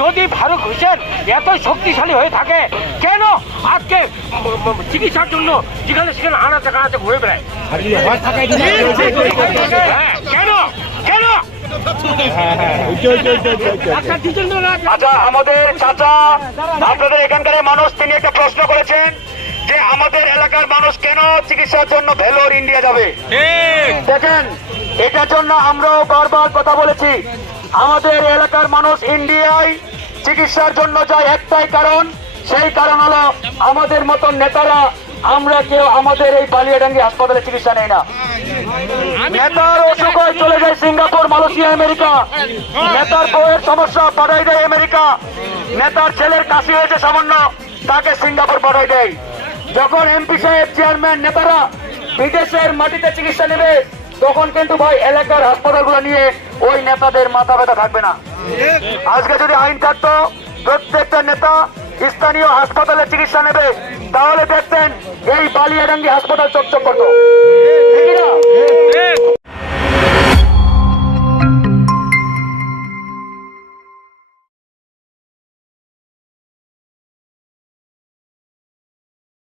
যদি ফারুক হোসেন এত শক্তিশালী হয়ে থাকে কেন আজকে চিকিৎসার জন্য যেখানে সেখানে আনাচে কানাচে ঘুরে বেড়ায়? কেন কেন? আচ্ছা, আমাদের চাচা আপনাদের এখানকার মানুষ তিনি একটা প্রশ্ন করেছেন যে আমাদের এলাকার মানুষ কেন চিকিৎসার জন্য ভেলোর ইন্ডিয়া যাবে। দেখেন, এটার জন্য আমরাও বারবার কথা বলেছি, আমাদের এলাকার মানুষ ইন্ডিয়ায় চিকিৎসার জন্য যায় একটাই কারণ, সেই কারণ হলো আমাদের মতন নেতারা আমরা কেউ আমাদের এই বালিয়াডাঙ্গি হাসপাতালে চিকিৎসা নেই না। নেতার অসুখ হয় চলে যায় সিঙ্গাপুর, মালয়েশিয়া, আমেরিকা। নেতার বউয়ের সমস্যা পাঠাই দেয় আমেরিকা। নেতার ছেলের কাশি হয়েছে সামান্য, তাকে সিঙ্গাপুর পাঠাই দেয়। যখন এমপি সাহেব, চেয়ারম্যান, নেতারা বিদেশের মাটিতে চিকিৎসা নেবে তখন কিন্তু ভাই এলাকার হাসপাতালগুলো নিয়ে ওই নেতাদের মাথা ব্যথা থাকবে না। আজকে যদি আইন থাকতো প্রত্যেকটা নেতা স্থানীয় হাসপাতালে চিকিৎসা নেবে তাহলে দেখতেন এই বালিয়াডাঙ্গি হাসপাতাল চকচক করতো। ঠিক না?